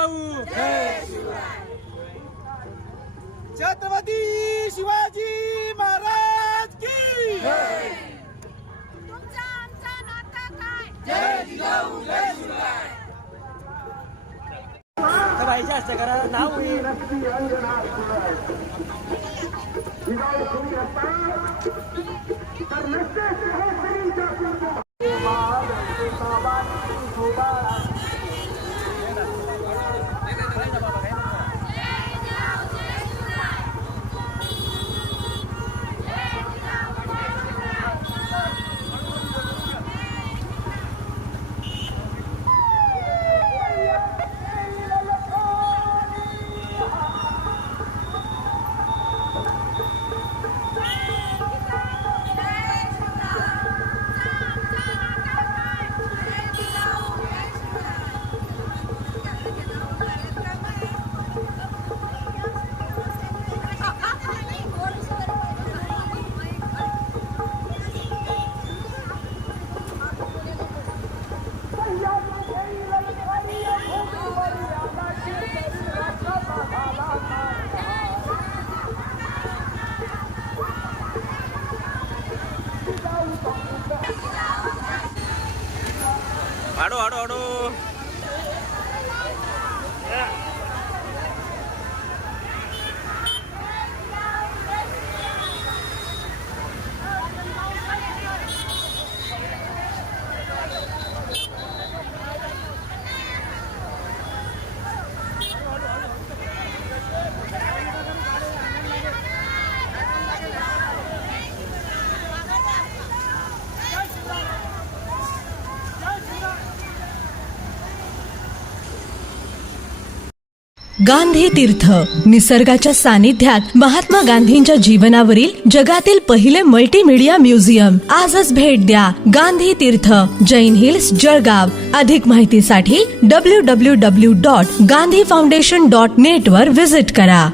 जिजाऊ छत्रपती शिवाजी महाराज की तुमचा आमचा नाता काय? जय जिजाऊ जय शिवराय. तर भाई जास्त करा नाव होईल. आडो आडो आडो गांधी तीर्थ निसर्गाच्या सानिध्यात महात्मा गांधींच्या जीवनावरील जगातील पहिले मल्टीमीडिया म्युझियम. आजच भेट द्या. गांधी तीर्थ, जैन हिल्स, जळगाव. अधिक माहितीसाठी www.gandhifoundation.net वर विजिट करा.